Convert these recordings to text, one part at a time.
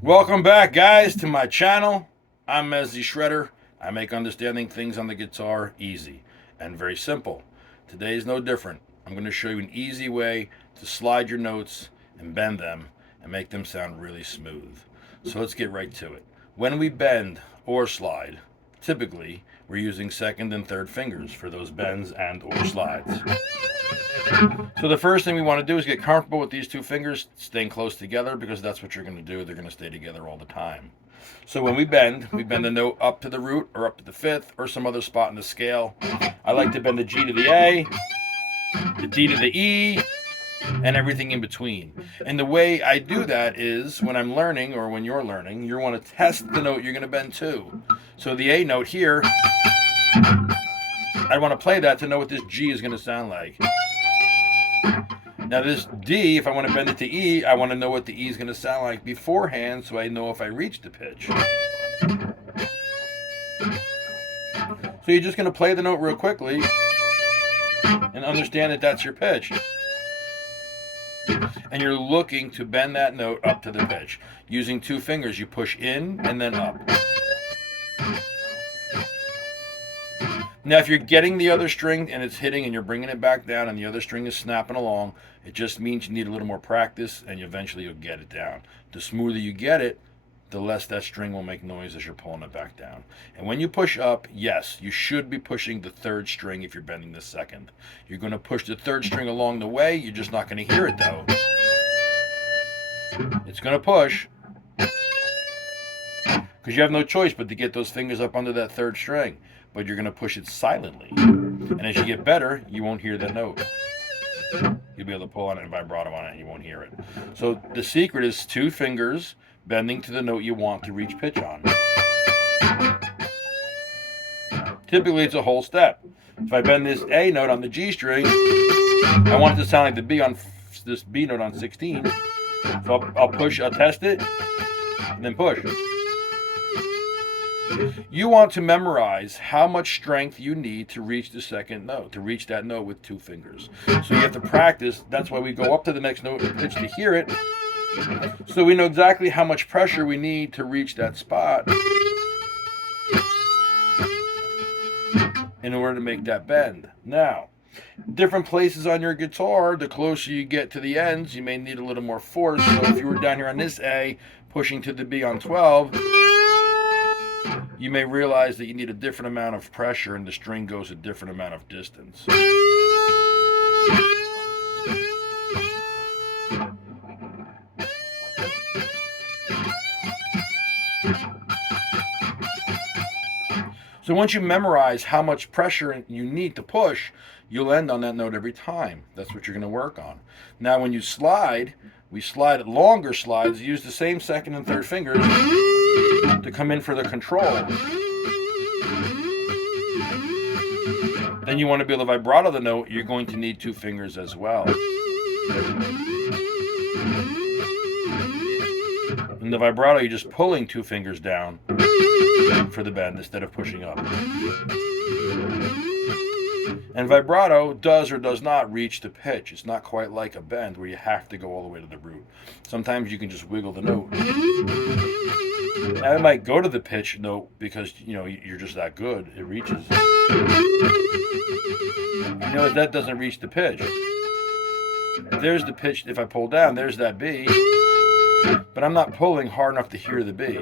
Welcome back, guys, to my channel. I'm Mezzy Shredder. I make understanding things on the guitar easy and very simple. Today is no different. I'm going to show you an easy way to slide your notes and bend them and make them sound really smooth. So let's get right to it. When we bend or slide, typically we're using second and third fingers for those bends and or slides. So the first thing we want to do is get comfortable with these two fingers staying close together, because that's what you're going to do. They're going to stay together all the time. So when we bend the note up to the root or up to the fifth or some other spot in the scale. I like to bend the G to the A, the D to the E, and everything in between. And the way I do that is when I'm learning, or when you're learning, you want to test the note you're going to bend to. So the A note here, I want to play that to know what this G is going to sound like. Now this D, if I want to bend it to E, I want to know what the E is going to sound like beforehand, so I know if I reach the pitch. So you're just going to play the note real quickly and understand that that's your pitch. And you're looking to bend that note up to the pitch. Using two fingers, you push in and then up. Now, if you're getting the other string and it's hitting and you're bringing it back down and the other string is snapping along, it just means you need a little more practice, and eventually you'll get it down. The smoother you get it, the less that string will make noise as you're pulling it back down. And when you push up, yes, you should be pushing the third string if you're bending the second. You're going to push the third string along the way. You're just not going to hear it, though. It's going to push, because you have no choice but to get those fingers up under that third string. But you're going to push it silently. And as you get better, you won't hear that note. You'll be able to pull on it and vibrato on it and you won't hear it. So the secret is two fingers bending to the note you want to reach pitch on. Typically it's a whole step. If I bend this A note on the G string, I want it to sound like the B on this B note on 16. So I'll push, I'll test it, and then push. You want to memorize how much strength you need to reach the second note, to reach that note with two fingers. So you have to practice. That's why we go up to the next note and pitch to hear it. So we know exactly how much pressure we need to reach that spot in order to make that bend. Now, different places on your guitar, the closer you get to the ends, you may need a little more force. So if you were down here on this A, pushing to the B on 12, you may realize that you need a different amount of pressure and the string goes a different amount of distance. So once you memorize how much pressure you need to push, you'll end on that note every time. That's what you're going to work on. Now when you slide, we slide at longer slides, use the same second and third fingers to come in for the control. Then you want to be able to vibrato the note, you're going to need two fingers as well. In the vibrato, you're just pulling two fingers down for the bend instead of pushing up. And vibrato does or does not reach the pitch. It's not quite like a bend where you have to go all the way to the root. Sometimes you can just wiggle the note. Now it might go to the pitch note because you're just that good. It reaches. That doesn't reach the pitch. There's the pitch. If I pull down, there's that B. But I'm not pulling hard enough to hear the B.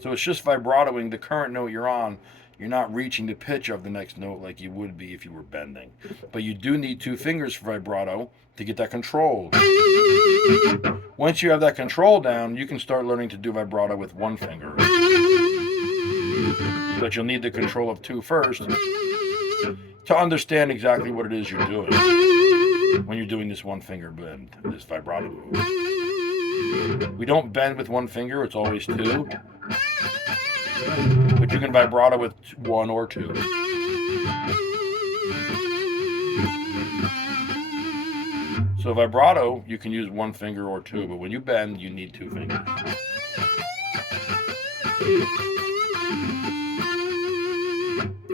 So it's just vibratoing the current note you're on. You're not reaching the pitch of the next note like you would be if you were bending. But you do need two fingers for vibrato to get that control. Once you have that control down, you can start learning to do vibrato with one finger. But you'll need the control of two first to understand exactly what it is you're doing when you're doing this one finger bend, this vibrato move. We don't bend with one finger, it's always two. But you can vibrato with one or two. So vibrato, you can use one finger or two, but when you bend, you need two fingers.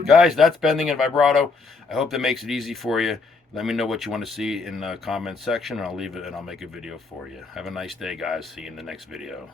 Guys, that's bending and vibrato. I hope that makes it easy for you. Let me know what you want to see in the comment section, and I'll leave it and I'll make a video for you. Have a nice day, guys. See you in the next video.